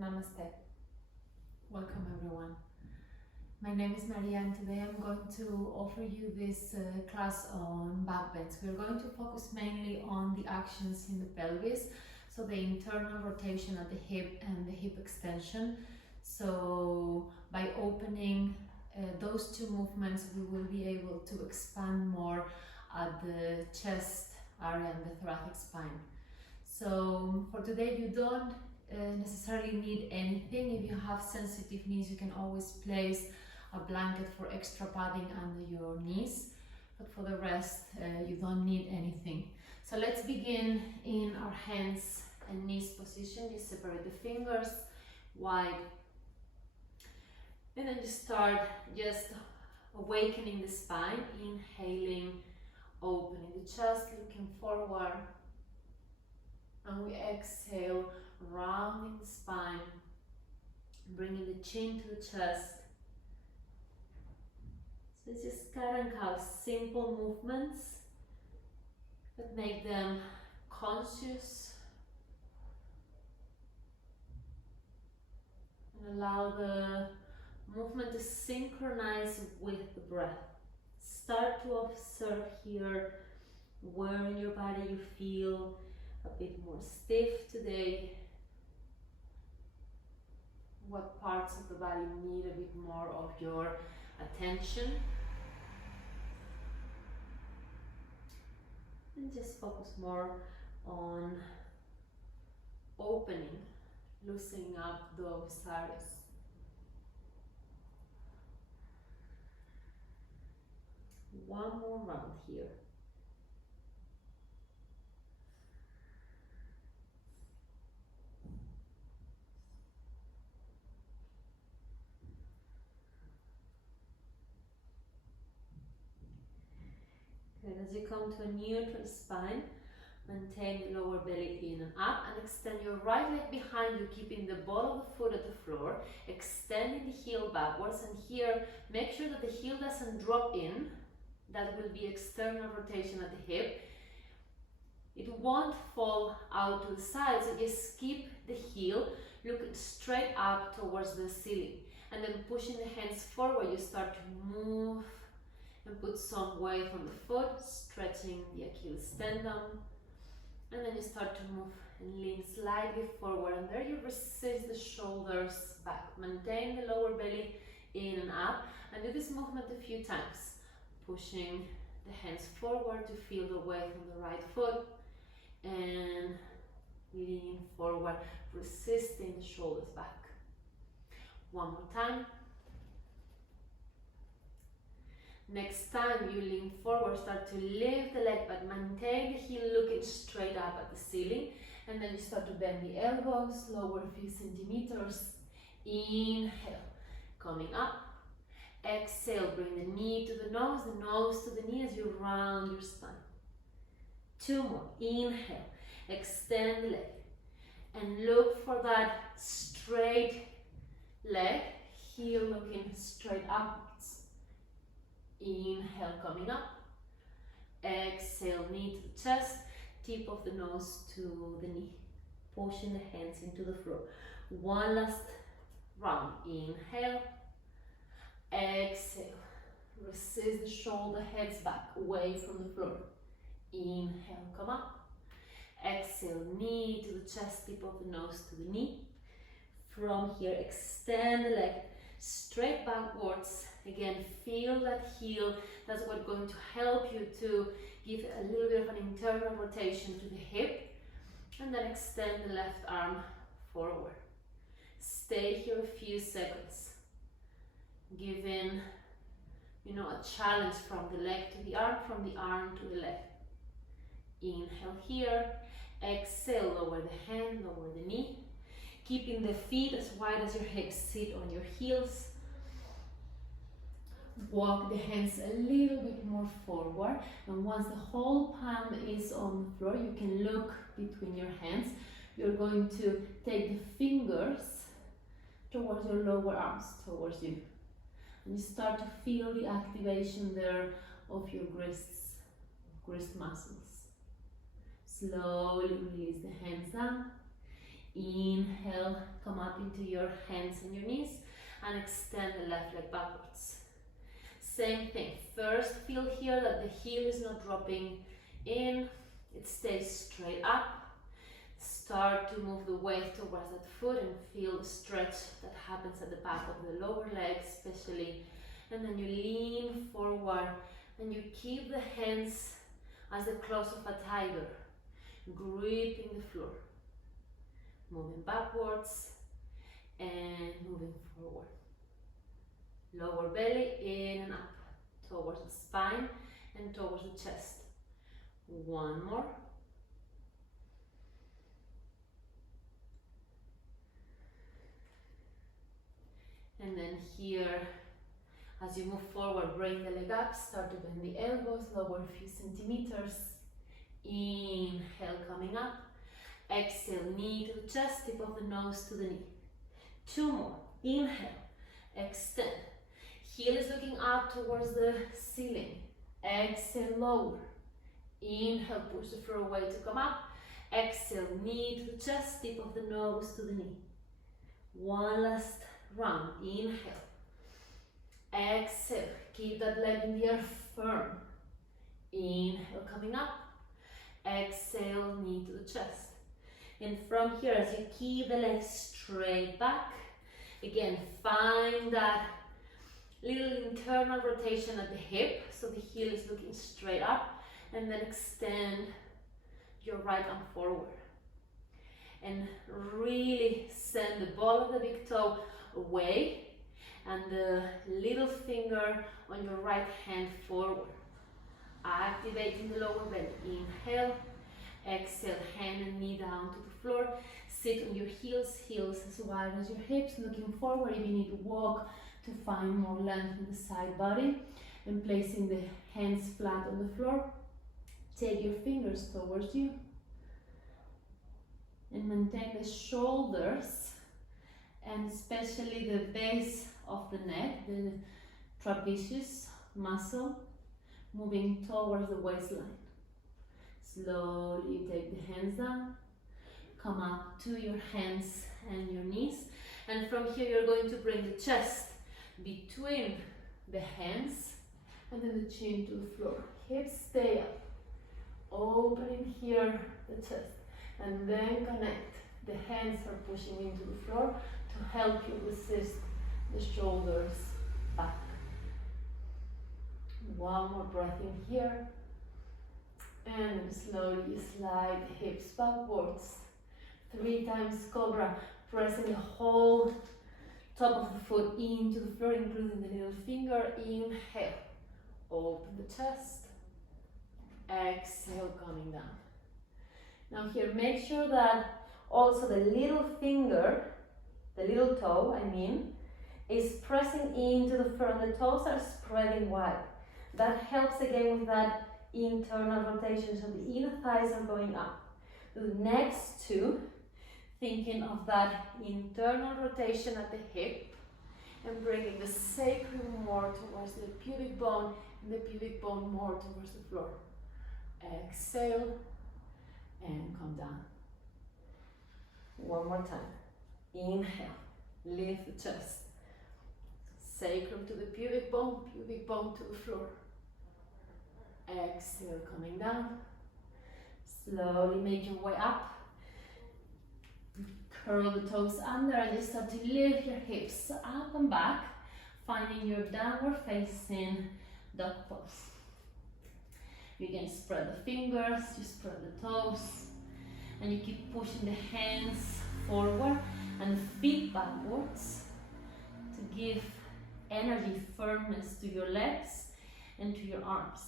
Namaste. Welcome everyone. My name is Maria and today I'm going to offer you this class on back bends. We're going to focus mainly on the actions in the pelvis, so the internal rotation at the hip and the hip extension. So by opening those two movements, we will be able to expand more at the chest area and the thoracic spine. So for today you don't necessarily need anything. If you have sensitive knees, you can always place a blanket for extra padding under your knees, but for the rest you don't need anything. So let's begin in our hands and knees position. You separate the fingers wide and then you start just awakening the spine, inhaling, opening the chest, looking forward, and we exhale, rounding the spine, bringing the chin to the chest. So it's just cat and cow, simple movements, but make them conscious and allow the movement to synchronize with the breath. Start to observe here where in your body you feel a bit more stiff today. What parts of the body need a bit more of your attention? And just focus more on opening, loosening up those areas. One more round here. Good. As you come to a neutral spine, maintain the lower belly in and up and extend your right leg behind you, keeping the ball of the foot at the floor, extending the heel backwards, and here make sure that the heel doesn't drop in. That will be external rotation at the hip. It won't fall out to the side, so just keep the heel looking straight up towards the ceiling, and then pushing the hands forward, you start to move and put some weight on the foot, stretching the Achilles tendon, and then you start to move and lean slightly forward, and there you resist the shoulders back. Maintain the lower belly in and up, and do this movement a few times, pushing the hands forward to feel the weight on the right foot, and leaning forward, resisting the shoulders back. One more time. Next time you lean forward, start to lift the leg, but maintain the heel looking straight up at the ceiling. And then you start to bend the elbows, lower a few centimeters. Inhale, coming up. Exhale, bring the knee to the nose to the knee as you round your spine. Two more. Inhale, extend the leg. And look for that straight leg, heel looking straight upwards. Inhale, coming up. Exhale, knee to the chest, tip of the nose to the knee. Pushing the hands into the floor. One last round. Inhale. Exhale. Resist the shoulder, heads back, away from the floor. Inhale, come up. Exhale, knee to the chest, tip of the nose to the knee. From here, extend the leg straight backwards. Again, feel that heel. That's what's going to help you to give a little bit of an internal rotation to the hip. And then extend the left arm forward. Stay here a few seconds. Giving, a challenge from the leg to the arm, from the arm to the leg. Inhale here. Exhale, lower the hand, lower the knee. Keeping the feet as wide as your hips, sit on your heels. Walk the hands a little bit more forward, and once the whole palm is on the floor, you can look between your hands. You're going to take the fingers towards your lower arms, towards you. And you start to feel the activation there of your wrists, wrist muscles. Slowly release the hands down. Inhale, come up into your hands and your knees and extend the left leg backwards. Same thing, first feel here that the heel is not dropping in, it stays straight up. Start to move the weight towards that foot and feel the stretch that happens at the back of the lower leg especially. And then you lean forward and you keep the hands as the claws of a tiger, gripping the floor. Moving backwards and moving forward. Lower belly in and up towards the spine and towards the chest. One more. And then here, as you move forward, bring the leg up, start to bend the elbows, lower a few centimeters. Inhale, coming up. Exhale, knee to the chest, tip of the nose to the knee. Two more. Inhale, extend. Heel is looking up towards the ceiling. Exhale, lower. Inhale, push the floor away to come up. Exhale, knee to the chest, tip of the nose to the knee. One last round. Inhale. Exhale, keep that leg in the air firm. Inhale, coming up. Exhale, knee to the chest. And from here, as you keep the legs straight back, again, find that little internal rotation at the hip, so the heel is looking straight up, and then extend your right arm forward. And really send the ball of the big toe away, and the little finger on your right hand forward. Activating the lower belly. Inhale. Exhale, hand and knee down to the floor. Sit on your heels, heels as wide as your hips, looking forward if you need to walk to find more length in the side body. And placing the hands flat on the floor. Take your fingers towards you. And maintain the shoulders, and especially the base of the neck, the trapezius muscle, moving towards the waistline. Slowly take the hands down, come up to your hands and your knees, and from here you're going to bring the chest between the hands and then the chin to the floor. Hips stay up, opening here the chest, and then connect. The hands are pushing into the floor to help you resist the shoulders back. One more breath in here. And slowly slide the hips backwards. 3 times cobra, pressing the whole top of the foot into the floor, including the little finger. Inhale, open the chest. Exhale, coming down. Now here, make sure that also the little finger, the little toe, is pressing into the floor. The toes are spreading wide. That helps again with that internal rotation, so the inner thighs are going up. The next two, thinking of that internal rotation at the hip and bringing the sacrum more towards the pubic bone and the pubic bone more towards the floor. Exhale and come down. One more time. Inhale, lift the chest. Sacrum to the pubic bone to the floor. Exhale, coming down. Slowly make your way up. Curl the toes under and you start to lift your hips up and back, finding your downward facing dog pose. You can spread the fingers, you spread the toes, and you keep pushing the hands forward and the feet backwards to give energy, firmness to your legs and to your arms.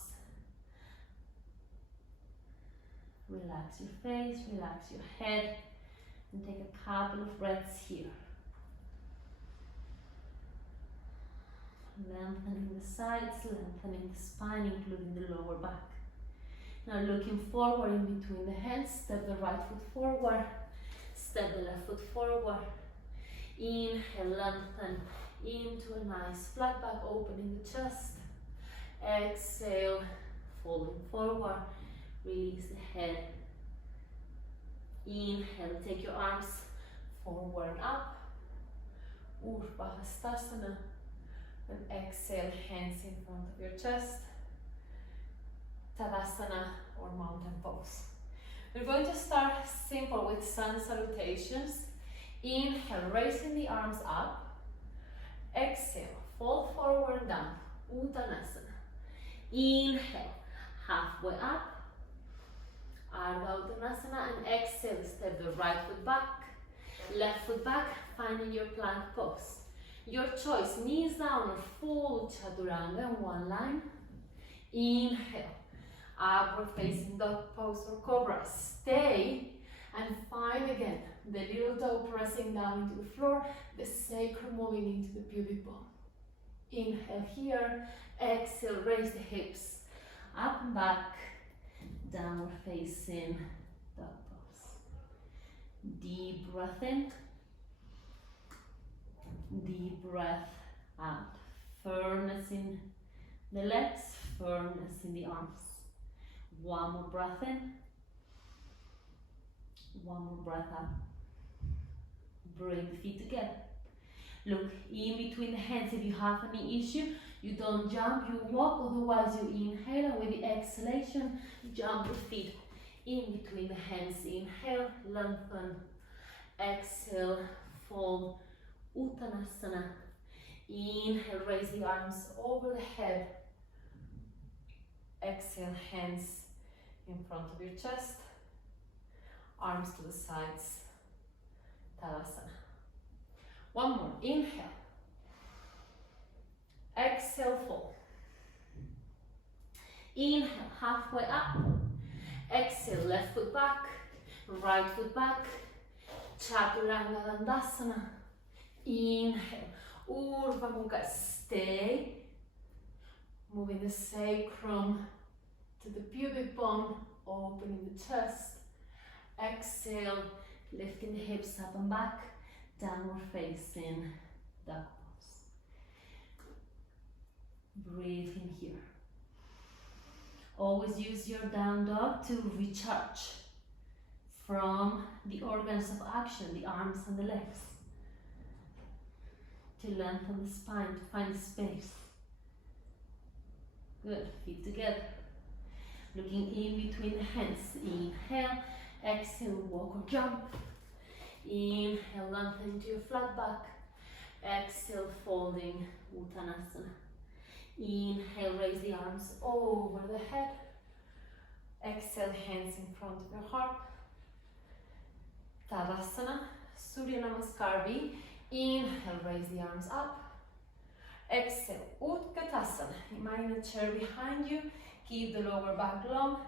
Relax your face, relax your head, and take a couple of breaths here. Lengthening the sides, lengthening the spine, including the lower back. Now looking forward in between the hands, step the right foot forward, step the left foot forward. Inhale, lengthen into a nice flat back, opening the chest. Exhale, folding forward, release the head. Inhale, take your arms forward and up, Urdhva Hastasana, and exhale, hands in front of your chest, Tadasana or mountain pose. We're going to start simple with sun salutations. Inhale, raising the arms up, exhale, fold forward and down, Uttanasana. Inhale, halfway up, Urdhva Uttanasana, and exhale, step the right foot back, left foot back, finding your plank pose. Your choice, knees down or full chaturanga in one line. Inhale, upward facing dog pose or cobra. Stay and find again the little toe pressing down into the floor, the sacrum moving into the pubic bone. Inhale here, exhale, raise the hips up and back, downward facing dog pose. Deep breath in, deep breath out. Firmness in the legs, firmness in the arms. One more breath in, one more breath out. Bring the feet together. Look in between the hands. If you have any issue, you don't jump, you walk, otherwise you inhale, and with the exhalation, you jump the feet in between the hands. Inhale, lengthen, exhale, fold, Uttanasana. Inhale, raise the arms over the head. Exhale, hands in front of your chest, arms to the sides, Tadasana. One more, inhale, exhale, fold. Inhale, halfway up, exhale, left foot back, right foot back, Chaturanga Dandasana. Inhale, Urdhva Mukha, stay, moving the sacrum to the pubic bone, opening the chest. Exhale, lifting the hips up and back, downward facing dog pose. Breathe in here. Always use your down dog to recharge from the organs of action, the arms and the legs, to lengthen the spine, to find space. Good, feet together. Looking in between the hands. Inhale, exhale, walk or jump. Inhale, lengthen into your flat back. Exhale, folding, Uttanasana. Inhale, raise the arms over the head. Exhale, hands in front of your heart. Tadasana, Surya Namaskar B. Inhale, raise the arms up. Exhale, Utkatasana. Imagine a chair behind you. Keep the lower back long.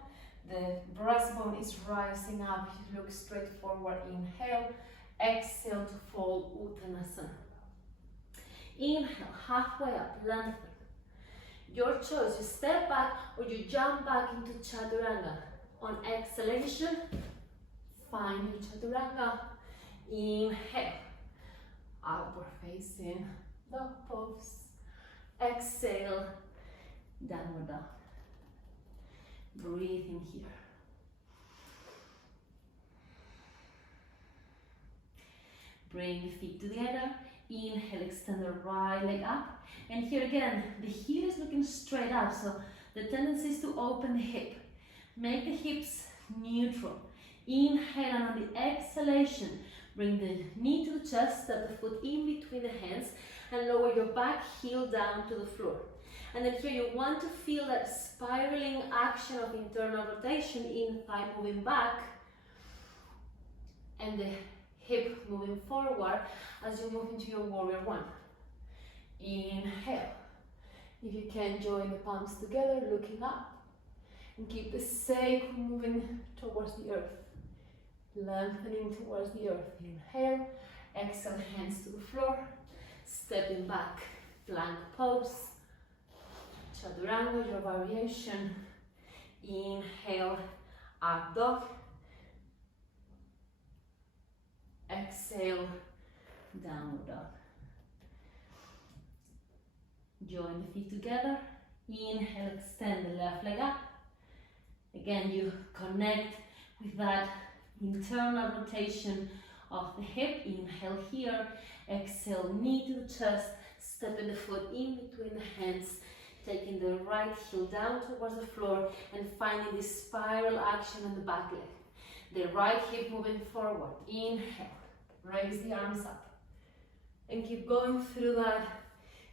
The breastbone is rising up. You look straight forward. Inhale. Exhale to fold, Uttanasana. Inhale, halfway up, lengthen. Your choice, you step back or you jump back into Chaturanga. On exhalation, find your Chaturanga. Inhale, upward facing dog pose. Exhale, downward dog. Breathe in here. Bring the feet together. Inhale, extend the right leg up. And here again, the heel is looking straight up, so the tendency is to open the hip. Make the hips neutral. Inhale, and on the exhalation, bring the knee to the chest, step the foot in between the hands, and lower your back heel down to the floor. And then here you want to feel that spiraling action of internal rotation, in thigh moving back, and the hip moving forward as you move into your warrior one. Inhale. If you can, join the palms together, looking up, and keep the sacrum moving towards the earth, lengthening towards the earth. Inhale, exhale, hands to the floor, stepping back, plank pose, Chaturanga, your variation. Inhale, up dog. Exhale, downward dog. Join the feet together. Inhale, extend the left leg up. Again, you connect with that internal rotation of the hip. Inhale here. Exhale, knee to the chest. Stepping the foot in between the hands. Taking the right heel down towards the floor and finding this spiral action on the back leg. The right hip moving forward. Inhale. Raise the arms up. And keep going through that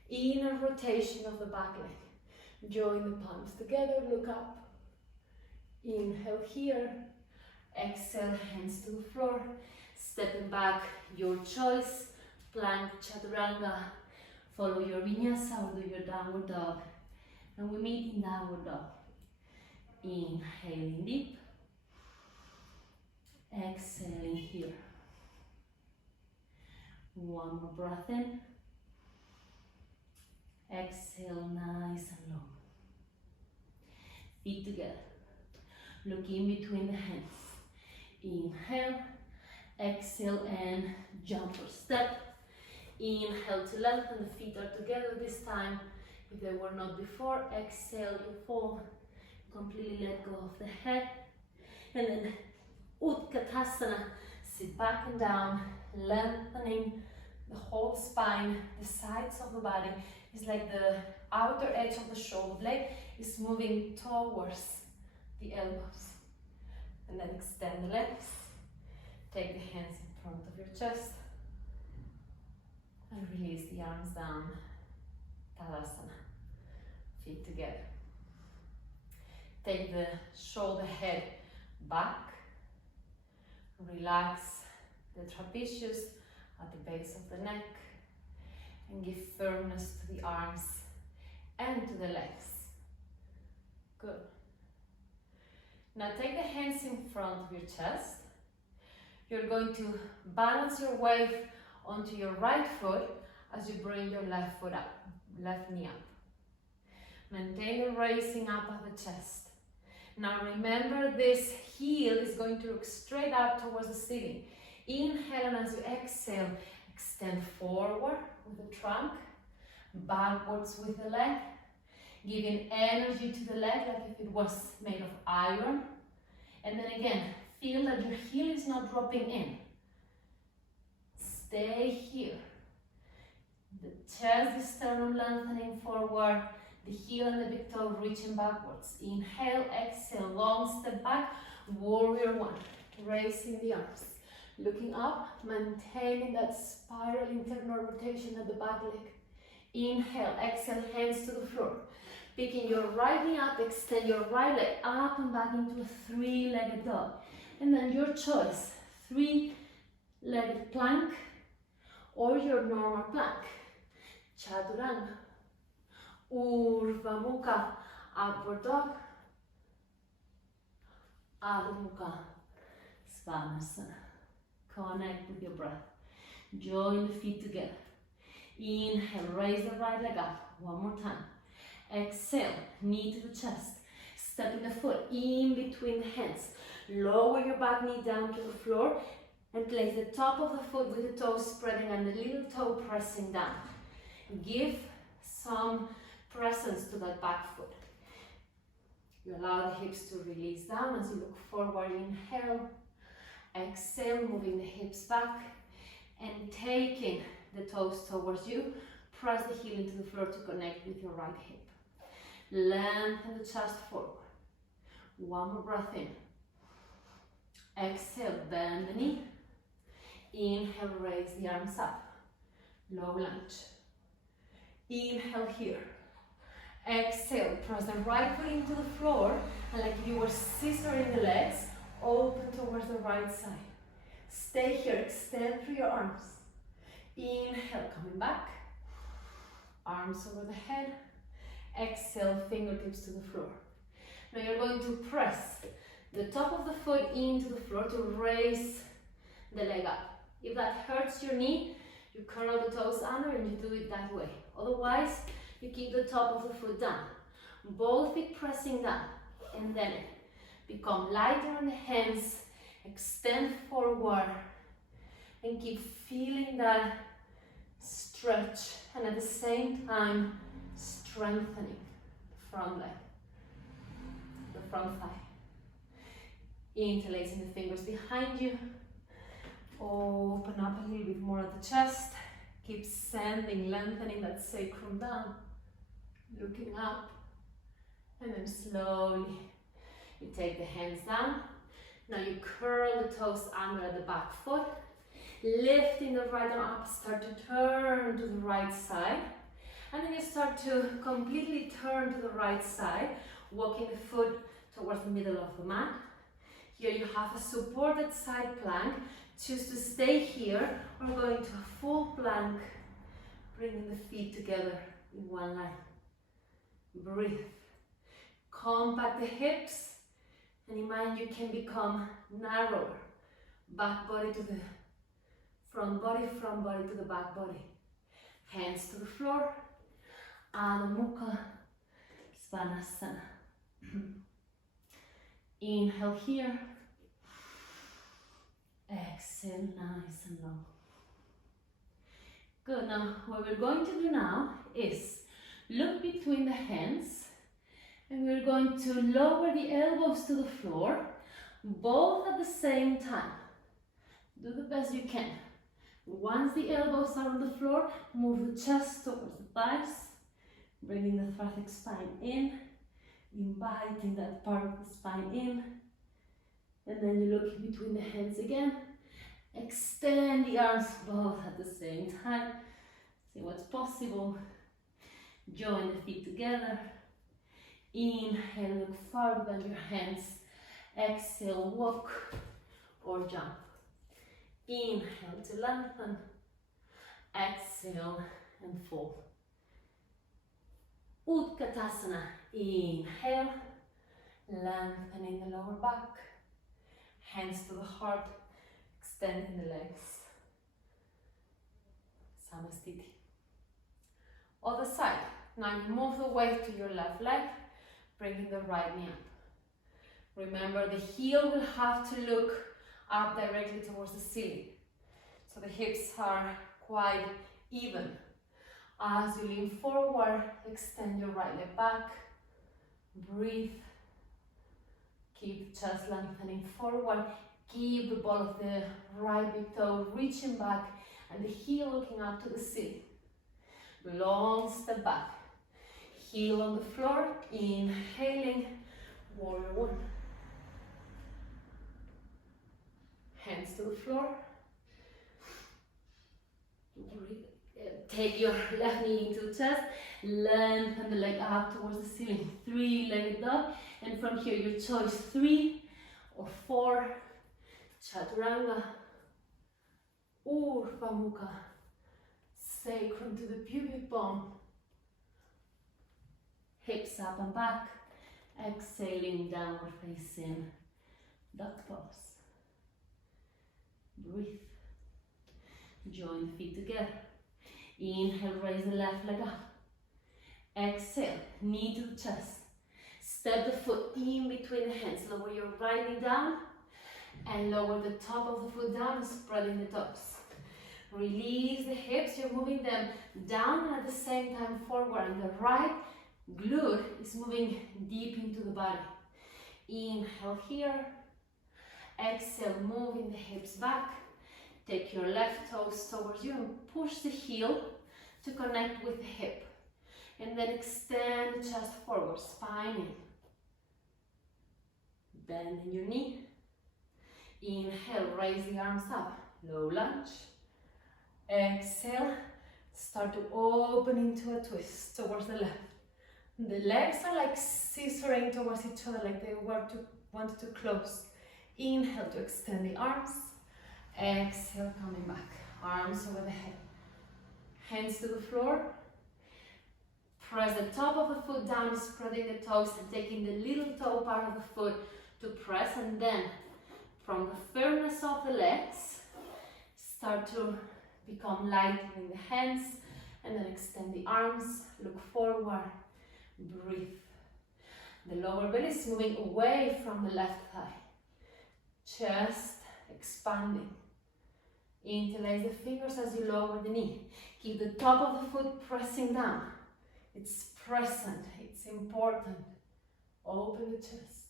inner rotation of the back leg. Join the palms together. Look up. Inhale here. Exhale, hands to the floor. Stepping back, your choice. Plank, chaturanga. Follow your vinyasa or do your downward dog. And we meet in downward dog. Inhaling deep. Exhaling here. One more breath in. Exhale, nice and long. Feet together. Look in between the hands. Inhale. Exhale and jump or step. Inhale to lengthen, the feet are together this time. If they were not before, exhale, you fold. Completely let go of the head. And then Utkatasana, sit back and down, lengthening the whole spine, the sides of the body. It's like the outer edge of the shoulder blade is moving towards the elbows. And then extend the legs. Take the hands in front of your chest. And release the arms down. Tadasana. Feet together. Take the shoulder head back. Relax the trapezius at the base of the neck. And give firmness to the arms and to the legs. Good. Now take the hands in front of your chest. You're going to balance your weight onto your right foot as you bring your left foot up, left knee up. Maintain the raising up of the chest. Now remember, this heel is going to look straight up towards the ceiling. Inhale, and as you exhale, extend forward with the trunk, backwards with the leg, giving energy to the leg like if it was made of iron. And then again, feel that your heel is not dropping in. Stay here. The chest, the sternum lengthening forward, the heel and the big toe reaching backwards. Inhale, exhale, long step back, warrior one. Raising the arms. Looking up, maintaining that spiral internal rotation at the back leg. Inhale, exhale, hands to the floor. Picking your right knee up, extend your right leg up and back into a three-legged dog. And then your choice, three-legged plank or your normal plank. Chaturanga, Urdhva Mukha, upward dog, Adho Mukha, Svanasana. Connect with your breath. Join the feet together. Inhale, raise the right leg up. One more time. Exhale, knee to the chest. Stepping the foot in between the hands. Lower your back knee down to the floor and place the top of the foot with the toes spreading and the little toe pressing down. Give some presence to that back foot. You allow the hips to release down as you look forward. Inhale. Exhale, moving the hips back and taking the toes towards you. Press the heel into the floor to connect with your right hip. Lengthen the chest forward. One more breath in. Exhale, bend the knee. Inhale, raise the arms up. Low lunge. Inhale here. Exhale, press the right foot into the floor and like if you were scissoring the legs, open towards the right side. Stay here, extend through your arms. Inhale, coming back. Arms over the head. Exhale, fingertips to the floor. Now you're going to press the top of the foot into the floor to raise the leg up. If that hurts your knee, you curl the toes under and you do it that way. Otherwise, you keep the top of the foot down. Both feet pressing down and then become lighter on the hands, extend forward and keep feeling that stretch and at the same time strengthening the front leg, the front thigh. Interlacing the fingers behind you, Open up a little bit more at the chest. Keep sending, lengthening that sacrum down. Looking up. And then slowly you take the hands down. Now you curl the toes under the back foot. Lifting the right arm up, start to turn to the right side. And then you start to completely turn to the right side, walking the foot towards the middle of the mat. Here you have a supported side plank. Choose to stay here or going to a full plank, bringing the feet together in one line. Breathe. Compact the hips, and in mind you can become narrower. Back body to the front body to the back body. Hands to the floor. Adho Mukha Svanasana. Inhale here. Exhale, nice and long. Good. Now, what we're going to do now is look between the hands, and we're going to lower the elbows to the floor, both at the same time. Do the best you can. Once the elbows are on the floor, move the chest towards the thighs, bringing the thoracic spine in, inviting that part of the spine in, and then you look in between the hands again. Extend the arms both at the same time. See what's possible. Join the feet together. Inhale, look forward, bend your hands. Exhale, walk or jump. Inhale to lengthen. Exhale and fold. Utkatasana. Inhale, lengthening the lower back. Hands to the heart, extending the legs. Samastiti. Other side. Now you move the weight to your left leg, bringing the right knee up. Remember, the heel will have to look up directly towards the ceiling. So the hips are quite even. As you lean forward, extend your right leg back. Breathe. Keep the chest lengthening forward. Keep the ball of the right big toe reaching back and the heel looking up to the ceiling. Long step back. Heel on the floor. Inhaling. Warrior one. Hands to the floor. Take your left knee into the chest. Lengthen the leg up towards the ceiling. Three-legged dog. And from here, your choice, 3 or 4. Chaturanga. Urdhva Mukha. Sacrum to the pubic bone. Hips up and back. Exhaling, downward facing duck pose. Breathe. Join the feet together. Inhale, raise the left leg up. Exhale, knee to the chest. Step the foot in between the hands. Lower your right knee down and lower the top of the foot down, spreading the toes. Release the hips. You're moving them down and at the same time forward. And the right glute is moving deep into the body. Inhale here. Exhale, moving the hips back. Take your left toes towards you and push the heel to connect with the hip. And then extend the chest forward, spine in. Bending your knee. Inhale, raise the arms up, low lunge. Exhale, start to open into a twist towards the left. The legs are like scissoring towards each other, like they wanted to close. Inhale to extend the arms. Exhale, coming back. Arms over the head. Hands to the floor. Press the top of the foot down, spreading the toes and taking the little toe part of the foot to press, and then from the firmness of the legs, start to become light in the hands, and then extend the arms, look forward, breathe. The lower belly is moving away from the left thigh. Chest expanding. Interlace the fingers as you lower the knee. Keep the top of the foot pressing down. It's present, it's important. Open the chest.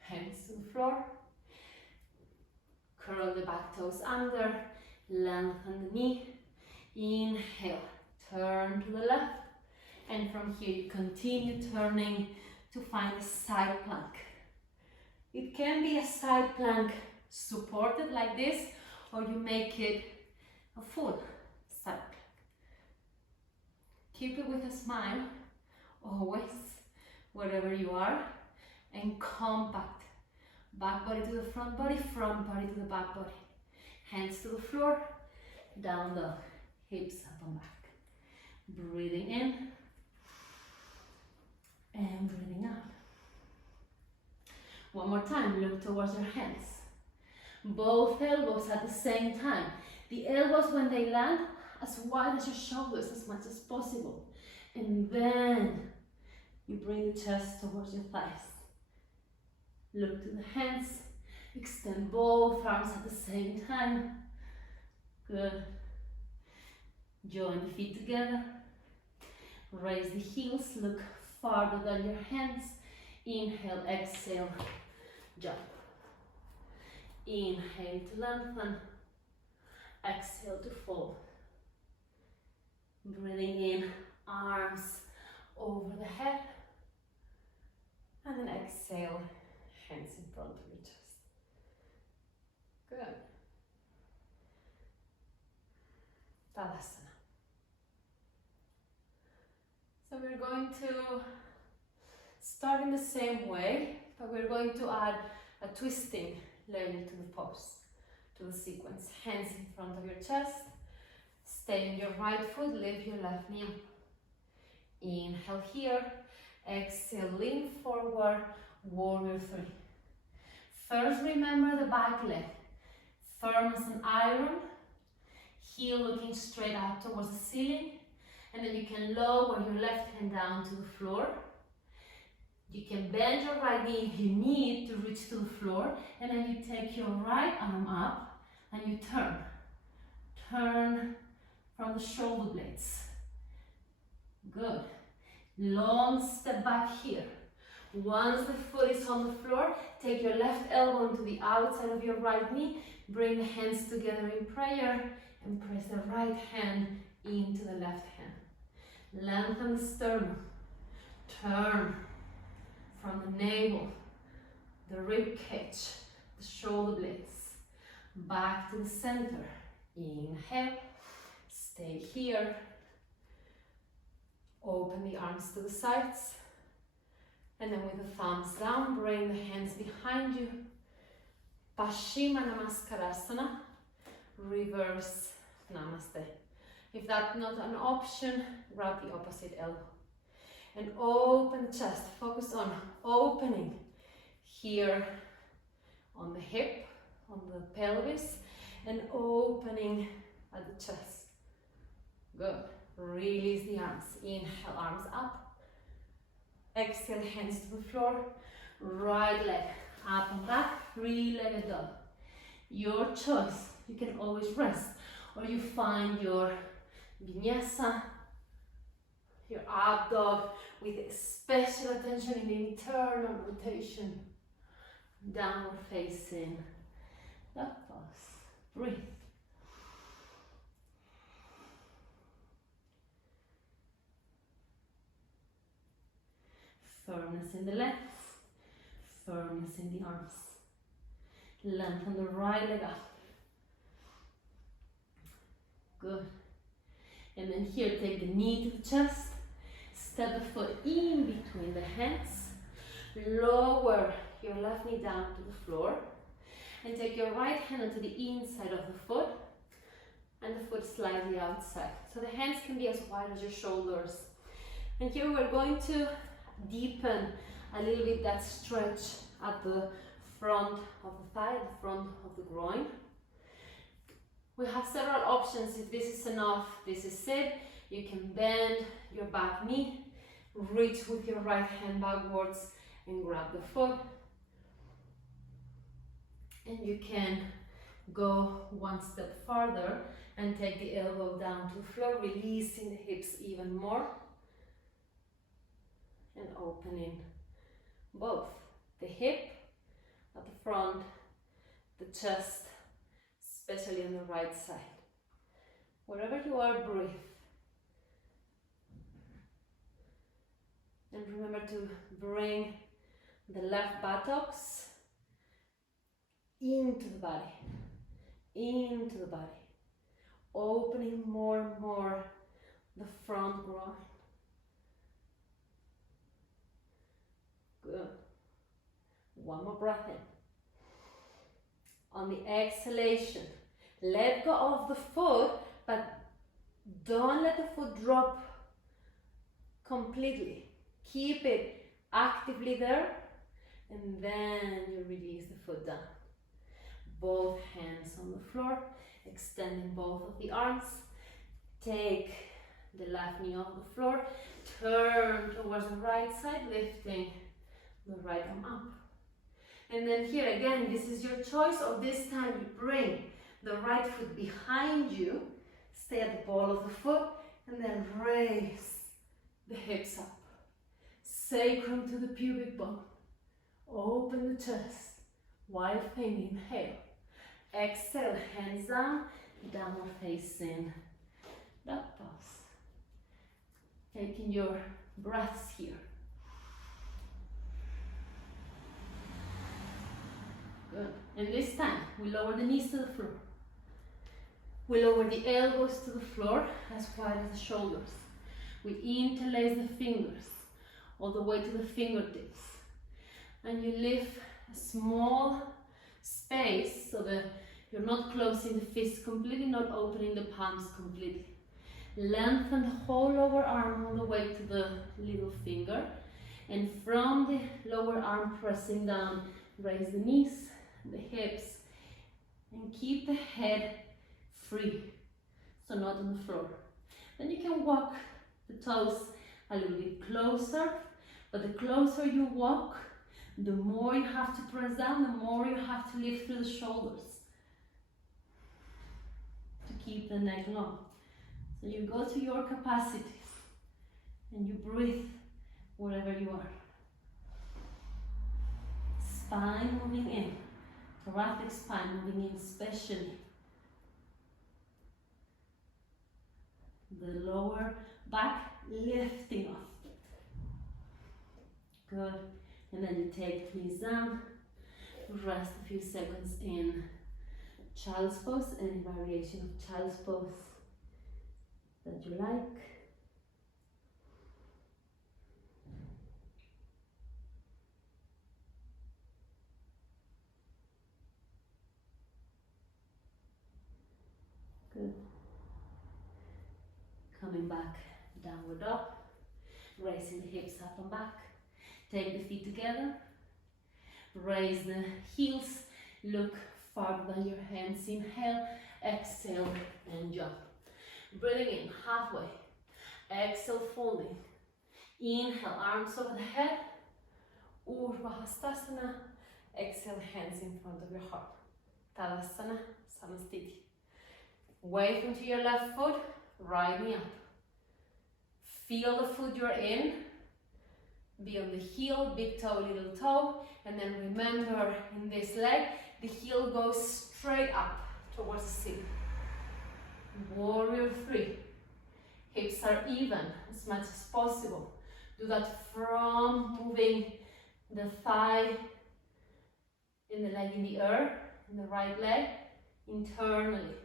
Hands to the floor. Curl the back toes under, lengthen the knee. Inhale, turn to the left. And from here you continue turning to find a side plank. It can be a side plank supported like this, or you make it a full side plank. Keep it with a smile, always, wherever you are, and compact. Back body to the front body to the back body. Hands to the floor, down dog, hips up and back. Breathing in, and breathing out. One more time, look towards your hands. Both elbows at the same time. The elbows, when they land, as wide as your shoulders as much as possible. And then you bring the chest towards your thighs. Look to the hands. Extend both arms at the same time. Good. Join the feet together. Raise the heels. Look farther than your hands. Inhale, exhale, jump. Inhale to lengthen. Exhale to fold. Breathing in, arms over the head. And then exhale, hands in front of your chest. Good. Tadasana. So we're going to start in the same way, but we're going to add a twisting level to the pose, to the sequence. Hands in front of your chest. Stay on your right foot, lift your left knee up. Inhale here. Exhale, lean forward, warrior three. First, remember the back leg. Firm as an iron. Heel looking straight up towards the ceiling. And then you can lower your left hand down to the floor. You can bend your right knee if you need to reach to the floor. And then you take your right arm up and you turn. Turn from the shoulder blades. Good. Long step back here. Once the foot is on the floor, take your left elbow to the outside of your right knee. Bring the hands together in prayer and press the right hand into the left hand. Lengthen the sternum. Turn from the navel, the rib cage, the shoulder blades. Back to the center. Inhale. Stay here. Open the arms to the sides. And then with the thumbs down, bring the hands behind you. Paschima Namaskarasana. Reverse Namaste. If that's not an option, grab the opposite elbow. And open the chest. Focus on opening here on the hip, on the pelvis, and opening at the chest. Good. Release the arms. Inhale, arms up. Exhale, hands to the floor. Right leg up and back. Three-legged dog. Your choice. You can always rest, or you find your Vinyasa, your up dog, with special attention in the internal rotation. Downward facing dog pose. Breathe. Firmness in the legs, firmness in the arms. Lengthen the right leg up. Good. And then here, take the knee to the chest. Step the foot in between the hands. Lower your left knee down to the floor. And take your right hand onto the inside of the foot. And the foot slightly outside. So the hands can be as wide as your shoulders. And here we're going to deepen a little bit that stretch at the front of the thigh, the front of the groin. We have several options. If this is enough, this is it. You can bend your back knee, reach with your right hand backwards and grab the foot. And you can go one step farther and take the elbow down to the floor, releasing the hips even more. And opening both the hip at the front, the chest especially on the right side. Wherever you are, breathe. And remember to bring the left buttocks into the body, opening more and more the front groin. Good. One more breath in. On the exhalation, let go of the foot, but don't let the foot drop completely. Keep it actively there, and then you release the foot down. Both hands on the floor, extending both of the arms. Take the left knee off the floor, turn towards the right side, lifting the right arm up. And then here again, this is your choice, or this time you bring the right foot behind you, stay at the ball of the foot, and then raise the hips up. Sacrum to the pubic bone. Open the chest. Wide thing, inhale. Exhale, hands down, downward facing dog pose. Taking your breaths here. Good. And this time, we lower the knees to the floor. We lower the elbows to the floor as wide as the shoulders. We interlace the fingers all the way to the fingertips. And you leave a small space so that you're not closing the fists completely, not opening the palms completely. Lengthen the whole lower arm all the way to the little finger. And from the lower arm pressing down, raise the knees, the hips, and keep the head free, so not on the floor. Then you can walk the toes a little bit closer, but the closer you walk, the more you have to press down, the more you have to lift through the shoulders to keep the neck long. So you go to your capacities and you breathe wherever you are. Spine moving in, thoracic spine moving in especially. The lower back lifting off. Good. And then you take the knees down, rest a few seconds in child's pose, any variation of child's pose that you like. Good. Coming back, downward dog, raising the hips up and back. Take the feet together, raise the heels, look farther than your hands. Inhale, exhale, and jump. Breathing in, halfway. Exhale, folding. Inhale, arms over the head. Urdhva. Exhale, hands in front of your heart. Tadasana, Samastiti. Wave into your left foot, right knee up. Feel the foot you're in. Be on the heel, big toe, little toe. And then remember, in this leg, the heel goes straight up towards the ceiling. Warrior 3. Hips are even as much as possible. Do that from moving the thigh in the leg in the air, in the right leg, internally.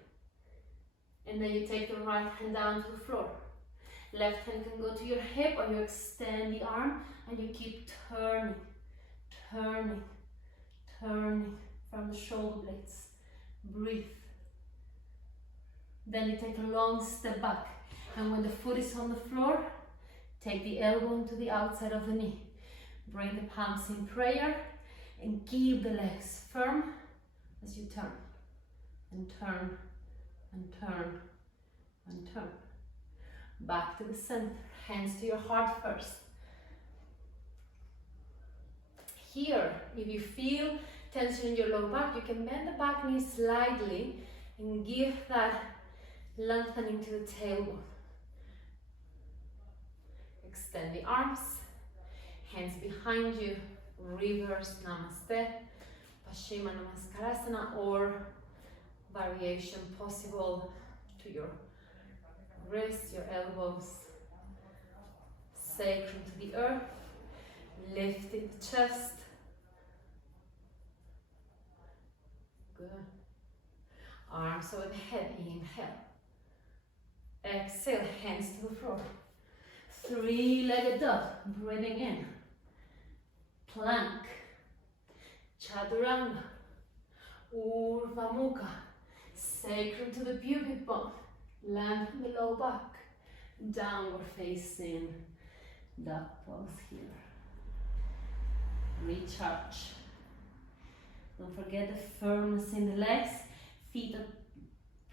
And then you take the right hand down to the floor. Left hand can go to your hip, or you extend the arm and you keep turning, turning, turning from the shoulder blades. Breathe. Then you take a long step back, and when the foot is on the floor, take the elbow into the outside of the knee. Bring the palms in prayer and keep the legs firm as you turn and turn and turn and turn. Back to the center, hands to your heart first. Here, if you feel tension in your low back, you can bend the back knee slightly and give that lengthening to the tailbone. Extend the arms, hands behind you, reverse Namaste, Paschimottanasana, or variation possible to your wrists, your elbows, sacrum to the earth, lifting the chest. Good. Arms over the head, inhale. Exhale, hands to the floor. Three-legged dog, breathing in. Plank, chaturanga, Urdhva Mukha, sacrum to the pubic bone, lengthen the low back, downward facing dog pose here. Recharge. Don't forget the firmness in the legs, feet are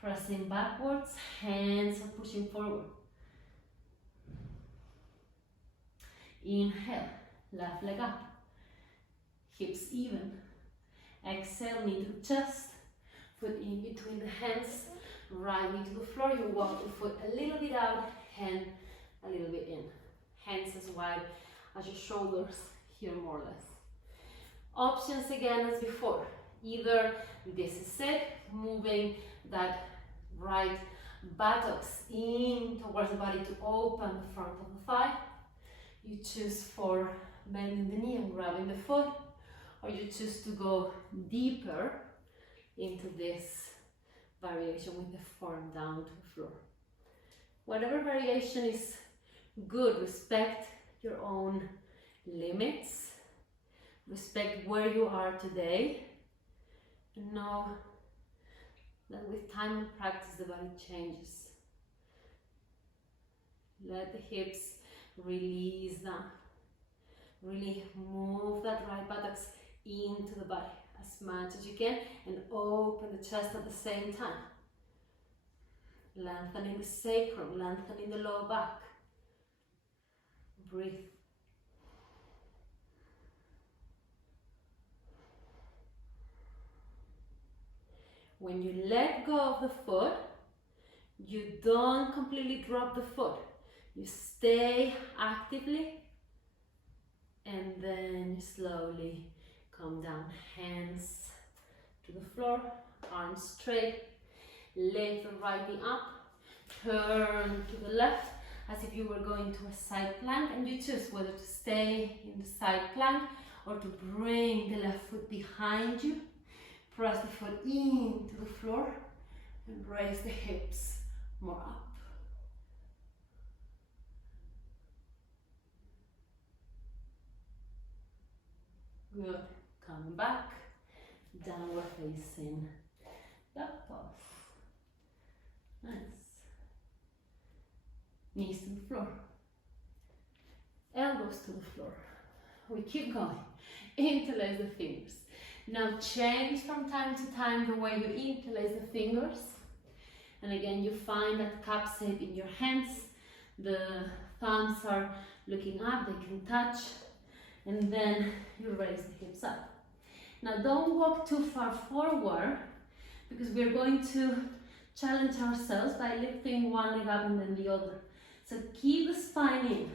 pressing backwards, hands are pushing forward. Inhale, left leg up, hips even. Exhale, knee to the chest, foot in between the hands, right knee to the floor. You walk the foot a little bit out, hand a little bit in. Hands as wide as your shoulders, here more or less. Options again as before. Either this is it, moving that right buttocks in towards the body to open the front of the thigh. You choose for bending the knee and grabbing the foot, or you choose to go deeper into this variation with the form down to the floor. Whatever variation is good, respect your own limits, respect where you are today, and know that with time and practice the body changes. Let the hips release them. Really move that right buttocks into the body as much as you can and open the chest at the same time. Lengthening the sacrum, lengthening the low back. Breathe. When you let go of the foot, you don't completely drop the foot. You stay actively and then you slowly come down. Hands to the floor, arms straight, lift the right knee up, turn to the left as if you were going to a side plank, and you choose whether to stay in the side plank or to bring the left foot behind you. Press the foot into the floor and raise the hips more up. Good. Coming back, downward facing dog pose. Nice. Knees to the floor. Elbows to the floor. We keep going. Interlace the fingers. Now change from time to time the way you interlace the fingers. And again, you find that cup shape in your hands. The thumbs are looking up, they can touch. And then you raise the hips up. Now don't walk too far forward because we're going to challenge ourselves by lifting one leg up and then the other. So keep the spine in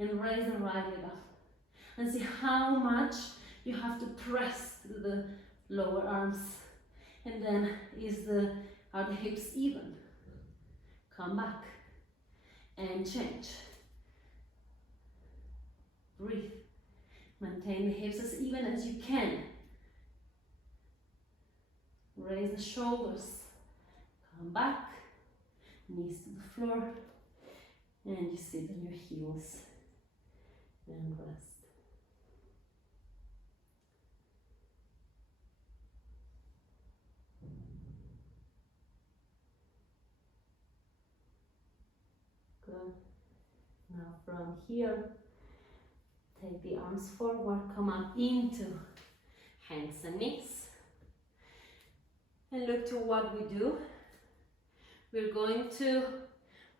and raise the right leg up. And see how much you have to press the lower arms. And then are the hips even? Come back and change. Breathe. Maintain the hips as even as you can. Raise the shoulders. Come back. Knees to the floor. And you sit on your heels and rest. Good. Now from here, take the arms forward, come up into hands and knees. And look to what we do. We're going to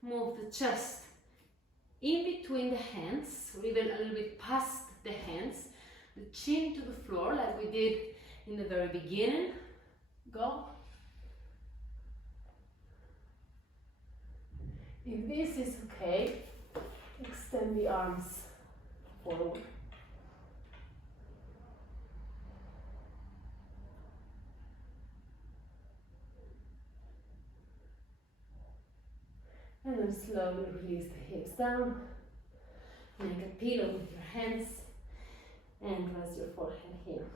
move the chest in between the hands, or even a little bit past the hands, the chin to the floor like we did in the very beginning. Go. If this is okay, extend the arms forward. And then slowly release the hips down. Make a pillow with your hands and rest your forehead here.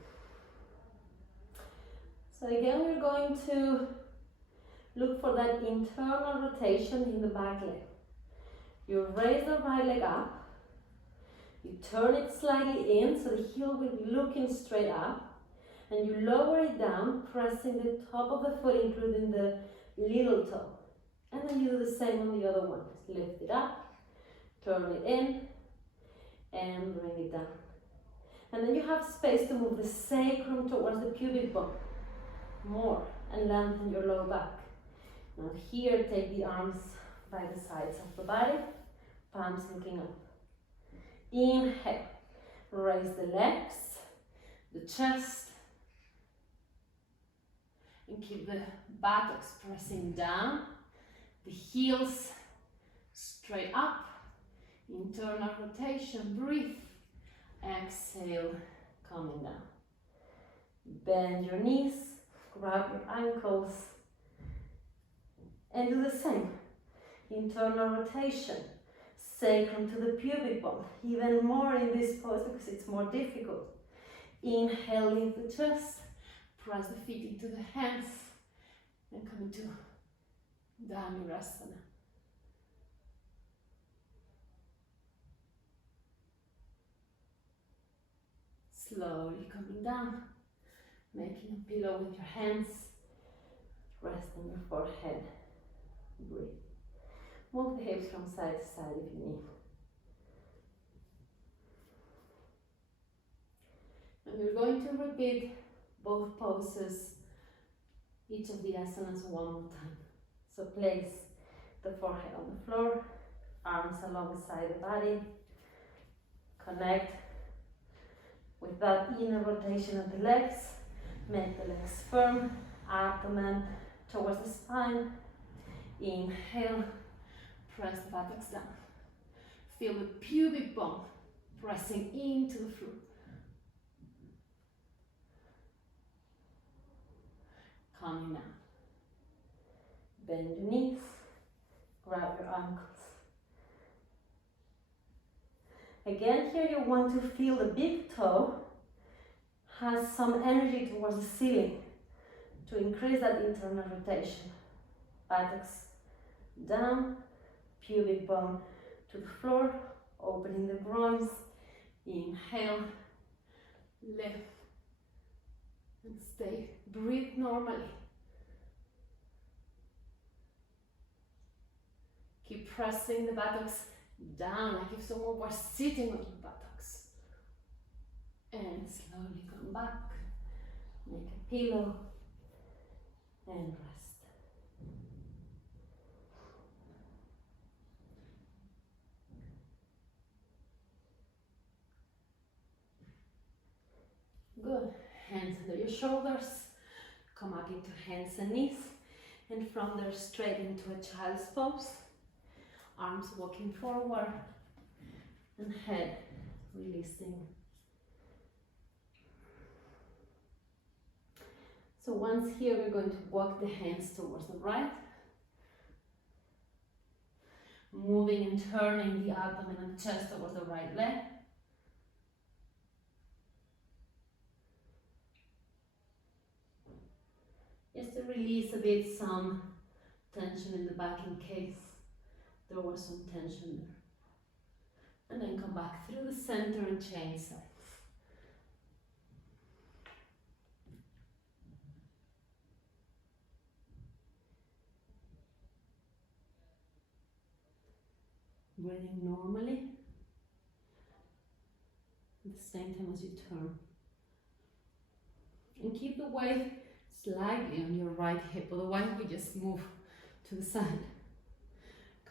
So again, we're going to look for that internal rotation in the back leg. You raise the right leg up. You turn it slightly in so the heel will be looking straight up. And you lower it down, pressing the top of the foot, including the little toe. And then you do the same on the other one. Lift it up, turn it in, and bring it down. And then you have space to move the sacrum towards the pubic bone. More, and lengthen your lower back. Now here, take the arms by the sides of the body, palms looking up. Inhale, raise the legs, the chest, and keep the buttocks pressing down, the heels straight up, internal rotation, breathe, exhale, coming down. Bend your knees, grab your ankles, and do the same. Internal rotation, sacrum to the pubic bone, even more in this pose because it's more difficult. Inhale, lift the chest, press the feet into the hands, and come into Dhanurasana. Slowly coming down, making a pillow with your hands, rest on your forehead, breathe. Move the hips from side to side if you need. And we're going to repeat both poses, each of the asanas one more time. So place the forehead on the floor, arms alongside the body, connect with that inner rotation of the legs, make the legs firm, abdomen towards the spine. Inhale, press the buttocks down. Feel the pubic bone pressing into the floor. Coming down. Bend your knees, grab your ankles. Again, here you want to feel the big toe has some energy towards the ceiling to increase that internal rotation. Buttocks down, pubic bone to the floor, opening the groins. Inhale, lift, and stay. Breathe normally. Keep pressing the buttocks down, like if someone was sitting on your buttocks. And slowly come back. Make a pillow and rest. Good. Hands under your shoulders. Come up into hands and knees. And from there straight into a child's pose. Arms walking forward. And head releasing. So once here, we're going to walk the hands towards the right. Moving and turning the abdomen and chest towards the right leg. Just to release a bit some tension in the back in case there was some tension there. And then come back through the center and change sides. Breathing normally at the same time as you turn. And keep the weight slightly on your right hip, otherwise we just move to the side.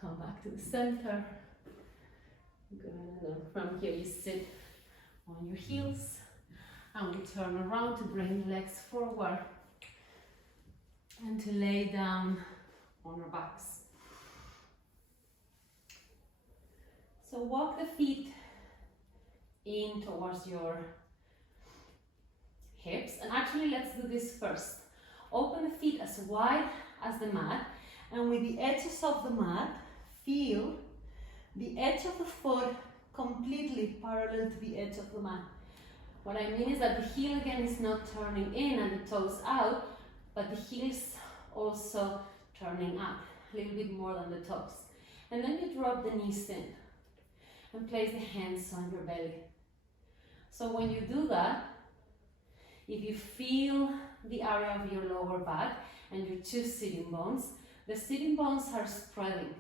Come back to the center. Good. And then from here you sit on your heels and we turn around to bring the legs forward and to lay down on our backs. So walk the feet in towards your hips, and actually let's do this first. Open the feet as wide as the mat, and with the edges of the mat, feel the edge of the foot completely parallel to the edge of the mat. What I mean is that the heel again is not turning in and the toes out, but the heel is also turning up a little bit more than the toes. And then you drop the knees in and place the hands on your belly. So when you do that, if you feel the area of your lower back and your two sitting bones, the sitting bones are spreading.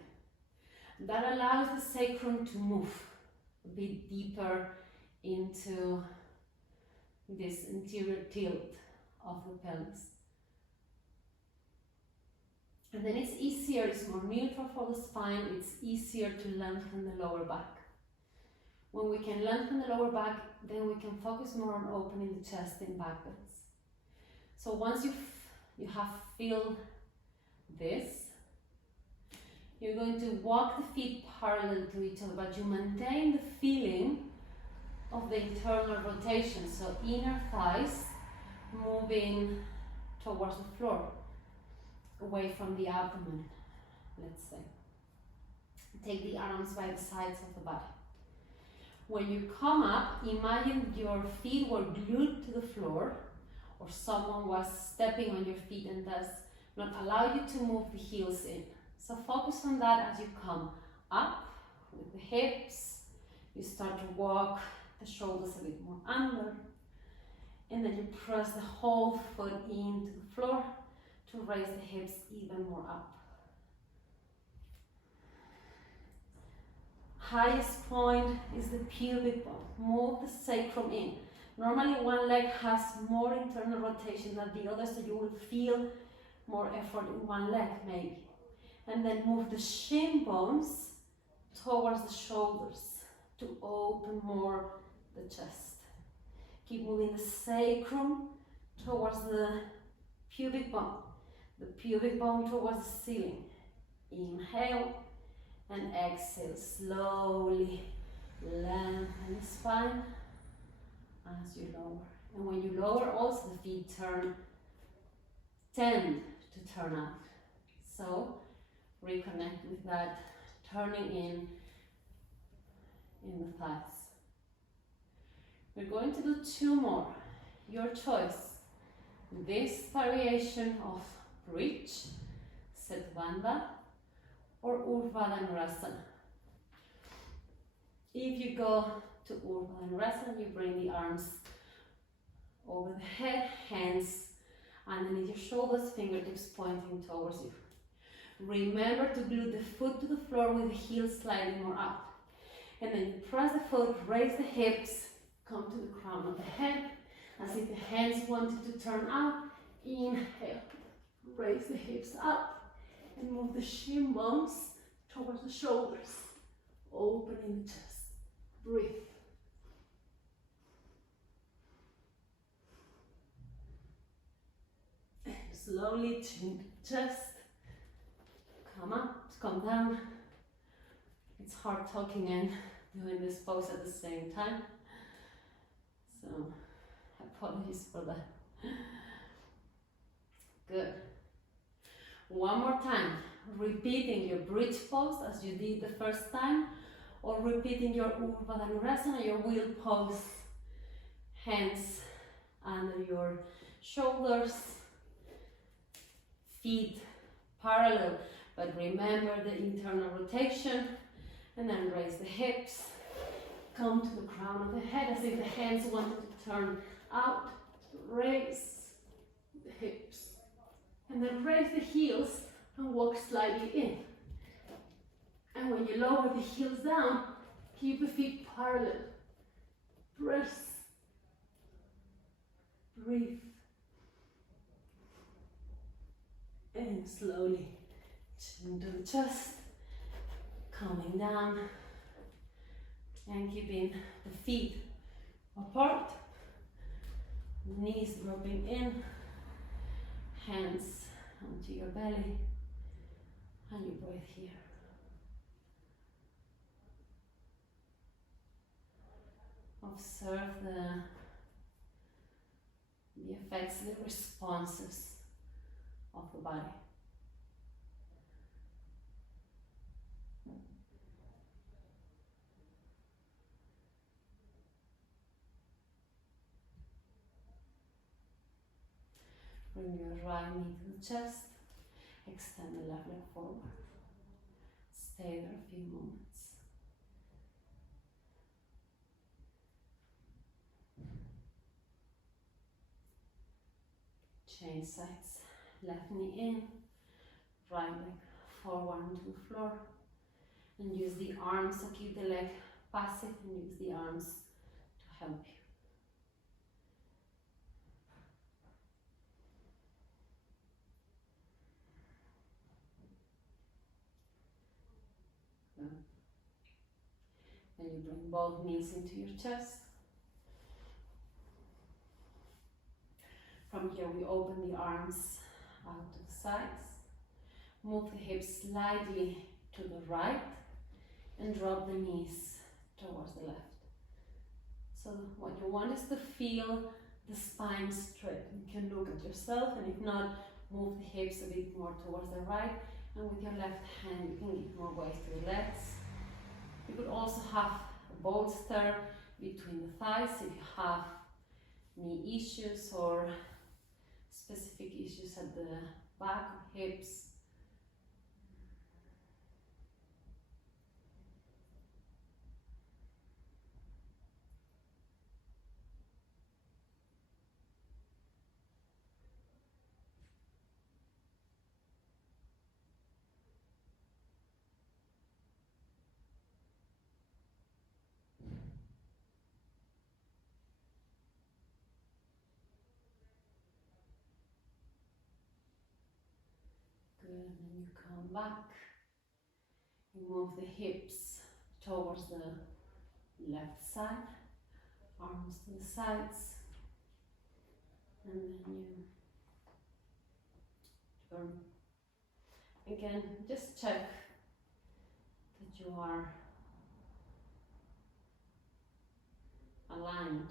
That allows the sacrum to move a bit deeper into this interior tilt of the pelvis. And then it's easier, it's more neutral for the spine, it's easier to lengthen the lower back. When we can lengthen the lower back, then we can focus more on opening the chest in back bends. So once you have feel this, you're going to walk the feet parallel to each other, but you maintain the feeling of the internal rotation. So inner thighs moving towards the floor, away from the abdomen, let's say. Take the arms by the sides of the body. When you come up, imagine your feet were glued to the floor, or someone was stepping on your feet and does not allow you to move the heels in. So focus on that as you come up with the hips. You start to walk the shoulders a bit more under, and then you press the whole foot into the floor to raise the hips even more up. Highest point is the pubic bone. Move the sacrum in. Normally one leg has more internal rotation than the other, so you will feel more effort in one leg maybe. And then move the shin bones towards the shoulders to open more the chest. Keep moving the sacrum towards the pubic bone. The pubic bone towards the ceiling. Inhale and exhale. Slowly lengthen the spine as you lower. And when you lower, also the feet tend to turn out. So reconnect with that turning in the thighs. We're going to do two more. Your choice. This variation of bridge, Setvandha, or Urdhva Dhanurasana. If you go to Urdhva Dhanurasana, you bring the arms over the head, hands underneath your shoulders, fingertips pointing towards you. Remember to glue the foot to the floor with the heel sliding more up. And then you press the foot, raise the hips, come to the crown of the head, as if the hands wanted to turn out. Inhale, raise the hips up, and move the shin bones towards the shoulders, opening the chest. Breathe. And slowly chin to chest. Come up, come down. It's hard talking and doing this pose at the same time, so apologies for that. Good. One more time, repeating your bridge pose as you did the first time, or repeating your Urdhva Dhanurasana, your wheel pose, hands under your shoulders, feet parallel, but remember the internal rotation, and then raise the hips, come to the crown of the head as if the hands wanted to turn out, raise the hips, and then raise the heels and walk slightly in. And when you lower the heels down, keep the feet parallel. Press. Breathe. And slowly chin to the chest, coming down, and keeping the feet apart, knees dropping in, hands onto your belly, and you breathe here. Observe the effects, the responses of the body. Bring your right knee to the chest. Extend the left leg forward. Stay there a few moments. Change sides. Left knee in. Right leg forward into the floor. And use the arms, so keep the leg passive and use the arms to help you. Good. Then you bring both knees into your chest. From here we open the arms out to the sides. Move the hips slightly to the right and drop the knees towards the left. So what you want is to feel the spine straight. You can look at yourself, and if not, move the hips a bit more towards the right, and with your left hand you can give more weight to the legs. You could also have a bolster between the thighs if you have knee issues or specific issues at the back or hips. Good, and then you come back. You move the hips towards the left side, arms to the sides, and then you turn. Again, just check that you are aligned.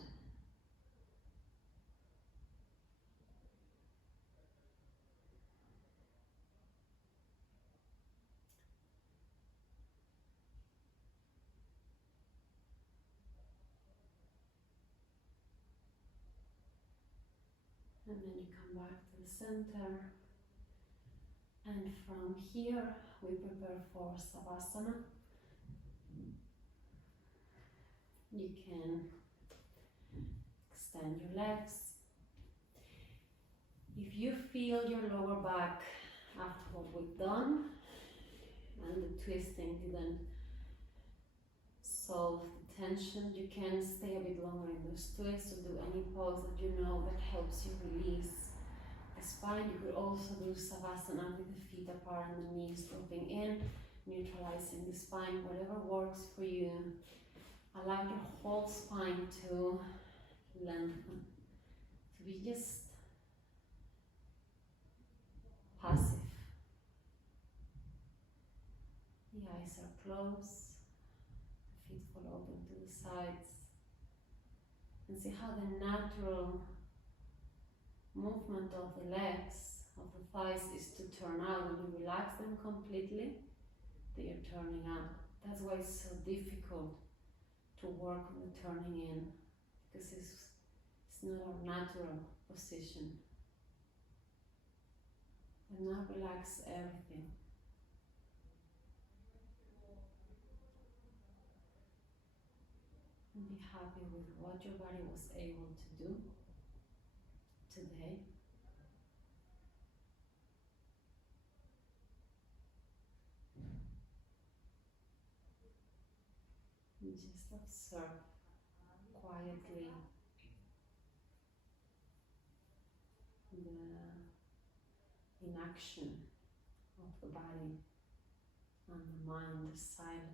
And then you come back to the center. And from here, we prepare for Savasana. You can extend your legs. If you feel your lower back after what we've done, and the twisting didn't solve the tension, you can stay a bit longer in those twists or do any pose that you know that helps you release the spine. You could also do Savasana with the feet apart and the knees dropping in, neutralizing the spine, whatever works for you. Allow your whole spine to lengthen, to be just passive. The eyes are closed, the feet fall open to the sides, and see how the natural movement of the legs, of the thighs, is to turn out. When you relax them completely, they are turning out. That's why it's so difficult to work on the turning in, because it's not our natural position. And now relax everything. And be happy with what your body was able to do today. And just observe quietly the inaction of the body and the mind, the silence.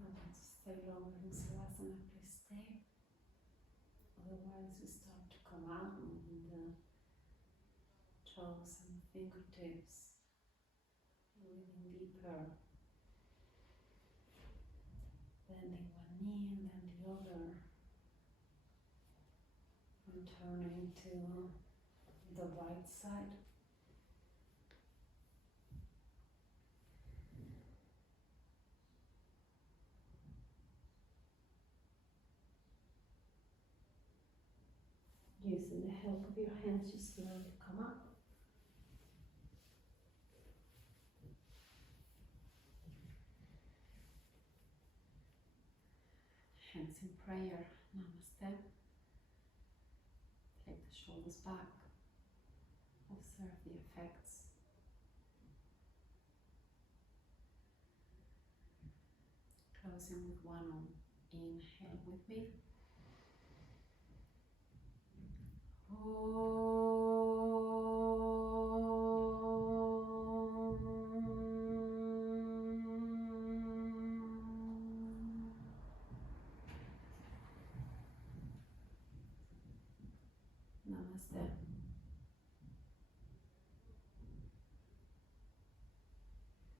want to stay longer in Savasana, please stay. Otherwise we start to come out moving the toes and fingertips, breathing deeper, bending one knee and then the other, and turning to the right side. Using the help of your hands, you slowly come up. Hands in prayer, namaste. Take the shoulders back. Observe the effects. Closing with one arm. Inhale with me. Namaste.